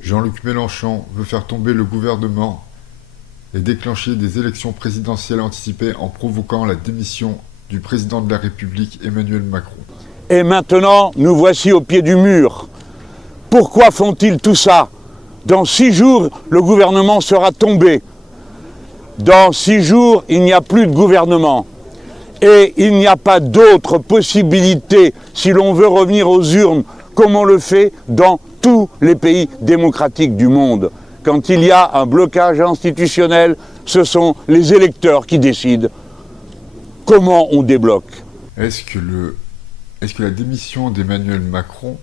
Jean-Luc Mélenchon veut faire tomber le gouvernement et déclencher des élections présidentielles anticipées en provoquant la démission du président de la République Emmanuel Macron. Et maintenant, nous voici au pied du mur. Pourquoi font-ils tout ça? Dans 6 jours, le gouvernement sera tombé. Dans 6 jours, il n'y a plus de gouvernement. Et il n'y a pas d'autre possibilité, si l'on veut revenir aux urnes, comme on le fait dans tous les pays démocratiques du monde. Quand il y a un blocage institutionnel, ce sont les électeurs qui décident comment on débloque. Est-ce que la démission d'Emmanuel Macron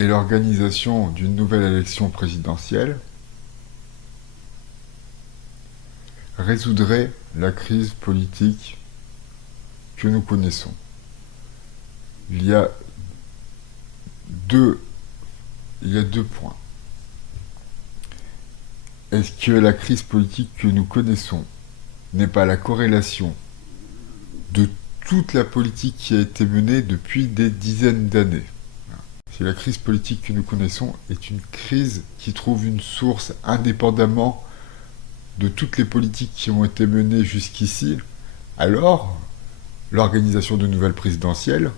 et l'organisation d'une nouvelle élection présidentielle résoudrait la crise politique que nous connaissons? Il y a deux points. Est-ce que la crise politique que nous connaissons n'est pas la corrélation de toute la politique qui a été menée depuis des dizaines d'années? Si la crise politique que nous connaissons est une crise qui trouve une source indépendamment de toutes les politiques qui ont été menées jusqu'ici, alors l'organisation de nouvelles présidentielles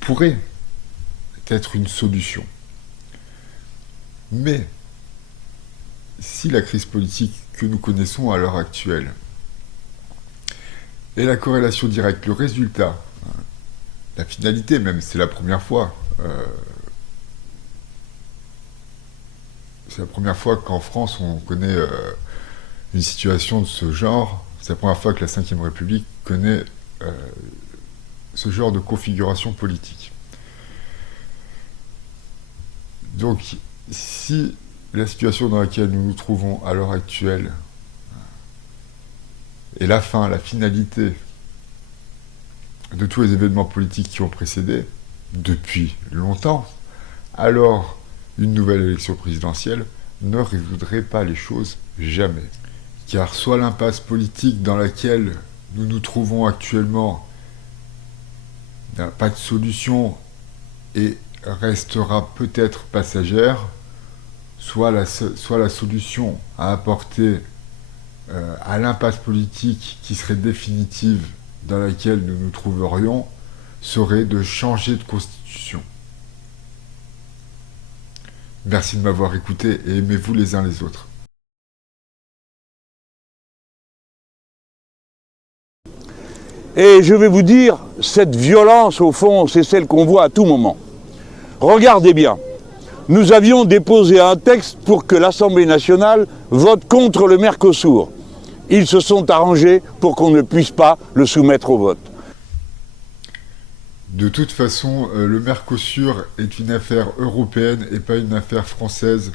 pourrait être une solution. Mais si la crise politique que nous connaissons à l'heure actuelle est la corrélation directe, le résultat, la finalité même, c'est la première fois. C'est la première fois qu'en France on connaît une situation de ce genre. C'est la première fois que la Ve République connaît ce genre de configuration politique. Donc, si la situation dans laquelle nous nous trouvons à l'heure actuelle est la fin, la finalité de tous les événements politiques qui ont précédé, depuis longtemps, alors une nouvelle élection présidentielle ne résoudrait pas les choses jamais. Car soit l'impasse politique dans laquelle nous nous trouvons actuellement n'a pas de solution et restera peut-être passagère, soit la solution à apporter à l'impasse politique qui serait définitive dans laquelle nous nous trouverions serait de changer de constitution. Merci de m'avoir écouté et aimez-vous les uns les autres. Et je vais vous dire, cette violence, au fond, c'est celle qu'on voit à tout moment. Regardez bien, nous avions déposé un texte pour que l'Assemblée nationale vote contre le Mercosur. Ils se sont arrangés pour qu'on ne puisse pas le soumettre au vote. De toute façon, le Mercosur est une affaire européenne et pas une affaire française.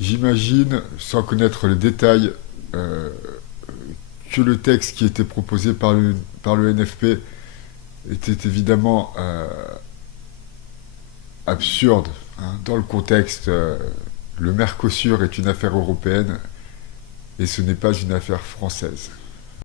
J'imagine, sans connaître les détails, que le texte qui était proposé par le NFP était évidemment absurde. Dans le contexte, le Mercosur est une affaire européenne et ce n'est pas une affaire française.